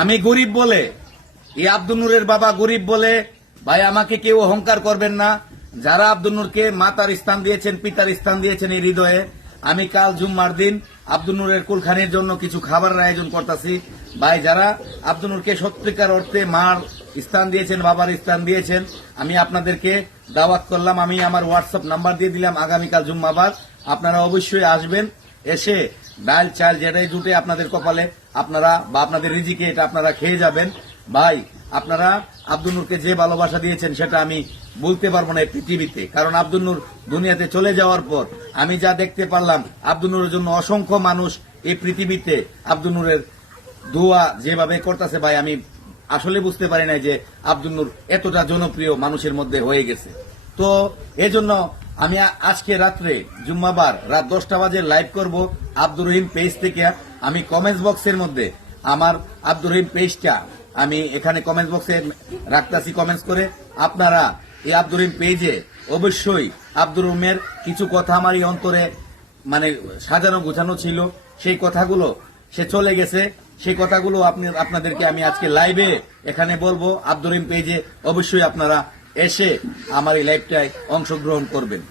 আমি গরিব বলে, এই আব্দুল নূরের বাবা গরিব বলে ভাই আমাকে কেউ অহংকার করবেন না। যারা আব্দুল নূরকে মাতার স্থান দিয়েছেন, পিতার স্থান দিয়েছেন এই হৃদয়ে, আমি কাল জুম্মার দিন আব্দুল নূরের কুলখানির জন্য কিছু খাবারের আয়োজন করতেছি। ভাই যারা আব্দুল নূরকে সত্যিকার অর্থে মার স্থান দিয়েছেন, বাবার স্থান দিয়েছেন, আমি আপনাদেরকে দাওয়াত করলাম। আমি আমার হোয়াটসঅ্যাপ নাম্বার দিয়ে দিলাম। আগামীকাল জুম্মাবার আপনারা অবশ্যই আসবেন। এসে ডাল চাল যেটাই জুটে আপনাদের কপালে আপনারা বা আপনাদের রিজিকে এটা আপনারা খেয়ে যাবেন। ভাই আপনারা আব্দুল নূরকে যে ভালোবাসা দিয়েছেন সেটা আমি বলতে পারবো না এই পৃথিবীতে। কারণ আব্দুল নূর দুনিয়াতে চলে যাওয়ার পর আমি যা দেখতে পারলাম, আব্দুল নূরের জন্য অসংখ্য মানুষ এই পৃথিবীতে আব্দুল নূরের দোয়া যেভাবে করতেছে, ভাই আমি আসলে বুঝতে পারি না যে আব্দুল নূর এতটা জনপ্রিয় মানুষের মধ্যে হয়ে গেছে। তো এজন্য আমি আজকে রাত্রে জুম্মাবার রাত 10টা বাজে লাইভ করব আব্দুর রহিম পেজ থেকে। আমি কমেন্টস বক্সের মধ্যে আমার আব্দুর রহিম পেজটা আমি এখানে কমেন্টস বক্সে রাখতেছি। কমেন্টস করে আপনারা এই আব্দুর রহিম পেজে অবশ্যই আব্দুর রহিমের কিছু কথা আমার এই অন্তরে মানে সাজানো গোছানো ছিল, সেই কথাগুলো সে চলে গেছে, সেই কথাগুলো আপনাদেরকে আমি আজকে লাইভে এখানে বলবো। আব্দুর রহিম পেজে অবশ্যই আপনারা এসে আমার এই লাইভটায় অংশগ্রহণ করবেন।